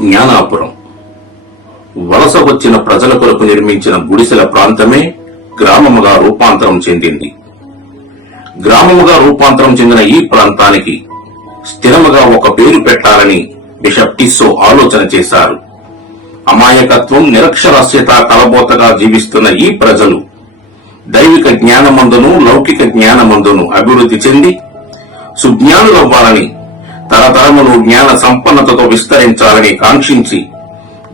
జ్ఞానాపురం వలస వచ్చిన ప్రజల కొరకు నిర్మించిన గుడిసెల ప్రాంతమే గ్రామముగా రూపాంతరం చెందింది. గ్రామముగా రూపాంతరం చెందిన ఈ ప్రాంతానికి స్థిరముగా ఒక పేరు పెట్టాలని బిషప్ టిస్సో ఆలోచన చేశారు. అమాయకత్వం, నిరక్షరాస్యత కలబోతగా జీవిస్తున్న ఈ ప్రజలు దైవిక జ్ఞానమందును లౌకిక జ్ఞానమందును అభివృద్ధి చెంది సుజ్ఞానులవ్వాలని, తరతరములు జ్ఞాన సంపన్నతతో విస్తరించాలని కాంక్షించి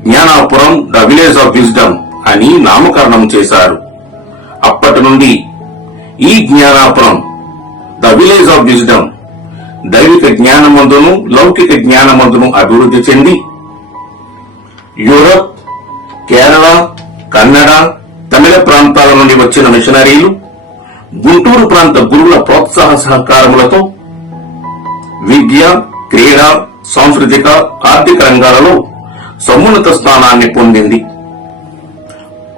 Gnanapuram the village of wisdom అని నామకరణం చేశారు. అప్పటి నుండి ఈ Gnanapuram the village of wisdom దైవిక జ్ఞానమందును లౌకిక జ్ఞానమందును అభివృద్ధి చెంది యూరప్, కేరళ, కన్నడ, తమిళ ప్రాంతాల నుండి వచ్చిన మిషనరీలు, గుంటూరు ప్రాంత గురువుల ప్రోత్సాహ సహకారములతో విద్య, క్రీడా, సాంస్కృతిక, ఆర్థిక రంగాలలో సమున్నత స్థానాన్ని పొందింది.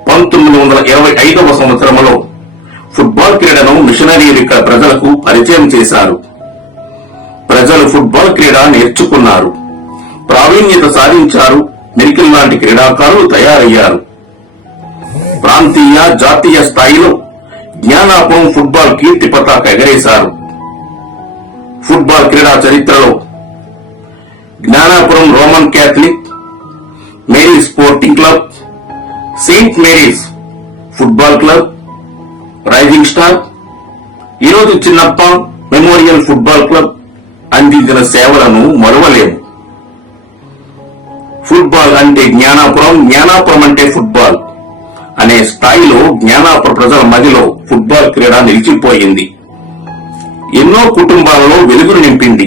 1925వ సంవత్సరంలో ఫుట్బాల్ క్రీడను మిషనరీలు ఇక్కడ ప్రజలకు పరిచయం చేశారు. ప్రజలు ఫుట్బాల్ క్రీడ నేర్చుకున్నారు, ప్రావీణ్యత సాధించారు. మెరికల్ లాంటి క్రీడాకారులు తయారయ్యారు. ప్రాంతీయ, జాతీయ స్థాయిలో జ్ఞానాపురం ఫుట్బాల్ కీర్తి పతాక ఎగరేశారు. ఫుట్బాల్ క్రీడా చరిత్రలో Gnanapuram Roman Catholic, Mary sporting club, Saint Mary's football club, rising star, ఈరోజు చిన్నప్ప మెమోరియల్ ఫుట్బాల్ క్లబ్ అందించిన సేవలను మరువలేము. ఫుట్బాల్ అంటే జ్ఞానాపురం, జ్ఞానాపురం అంటే ఫుట్బాల్ అనే స్థాయిలో జ్ఞానాపుర ప్రజల మదిలో ఫుట్బాల్ క్రీడ నిలిచిపోయింది. ఎన్నో కుటుంబాలలో వెలుగును నింపింది.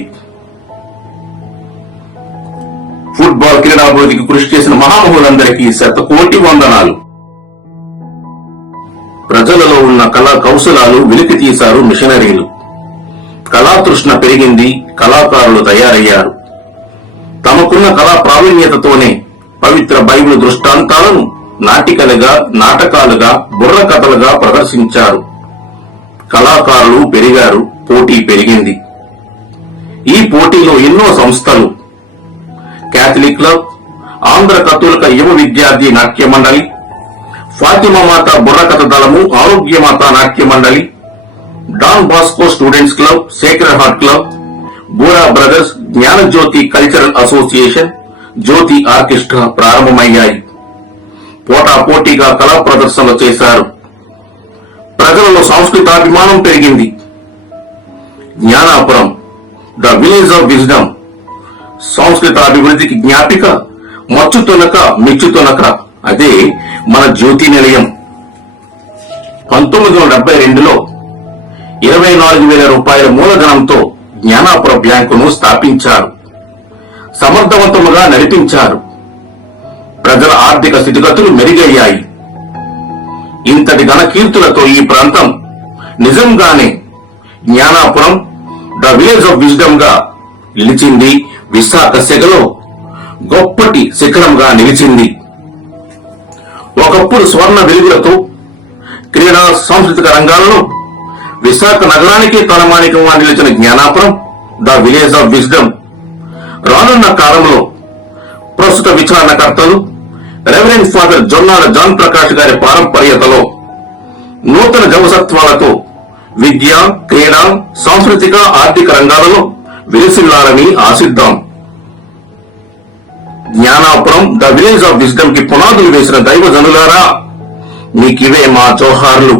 ఫుట్బాల్ క్రీడాభివృద్ధికి కృషి చేసిన మహామహులందరికీ శతకోటి వందనాలు. ప్రజలలో ఉన్న కళా కౌశలాలు వెలికి తీశారు మిషనరీలు. కళాతృష్ణ పెరిగింది, కళాకారులు తయారయ్యారు. తమకున్న కళా ప్రావీణ్యతతోనే పవిత్ర బైబిల్ దృష్టాంతాలను నాటికలుగా, నాటకాలుగా, బుర్ర కథలుగా ప్రదర్శించారు. కళాకారులు పెరిగారు, పోటీ పెరిగింది. ఈ పోటీలో ఎన్నో సంస్థలు, క్యాథలిక్ క్లబ్, ఆంధ్ర కథోలిక యువ విద్యార్థి నాట్య మండలి, ఫాతిమా మాత బుర్రకథ దళము, ఆరోగ్యమాత నాట్య మండలి, Don Bosco students club, sacred heart club, Bora brothers, Gnanajyothi cultural association, Jyothi orchestra ప్రారంభమయ్యాయి. పోటాపోటీగా కళా ప్రదర్శనలు చేశారు. ప్రజలలో సాంస్కృతాభిమానం పెరిగింది. Gnanapuram the village of wisdom సంస్కృత అభివృద్ధికి జ్ఞాపిక, మచ్చుతొనక మెచ్చుతొనక అదే మన జ్యోతి నిలయం. 1972లో 24,000 రూపాయల మూలధనంతో జ్ఞానాపుర బ్యాంకును స్థాపించారు. సమర్థవంతముగా నడిపించారు. ప్రజల ఆర్థిక స్థితిగతులు మెరుగయ్యాయి. ఇంతటి ఘన కీర్తులతో ఈ ప్రాంతం నిజంగానే Gnanapuram the village of wisdom గా నిలిచింది. విశాఖ సెగలో గొప్పటి శిఖరంగా నిలిచింది. ఒకప్పుడు స్వర్ణ వెలుగులతో క్రీడా సాంస్కృతిక రంగాల్లో విశాఖ నగరానికి తలమానికంగా నిలిచిన Gnanapuram the village of wisdom రానున్న కాలంలో ప్రస్తుత విచారణకర్తలు రెవరెండ్ ఫాదర్ జొన్నాల జాన్ ప్రకాష్ గారి పారంపర్యతలో నూతన జవసత్వాలతో విద్య, క్రీడా, సాంస్కృతిక, ఆర్థిక రంగాలలో విలసిల్లాలని ఆశిద్దాం. Gnanapuram the village of wisdom కి పునాదులు వేసిన దైవజనులారా, మీకివే మా జోహార్లు.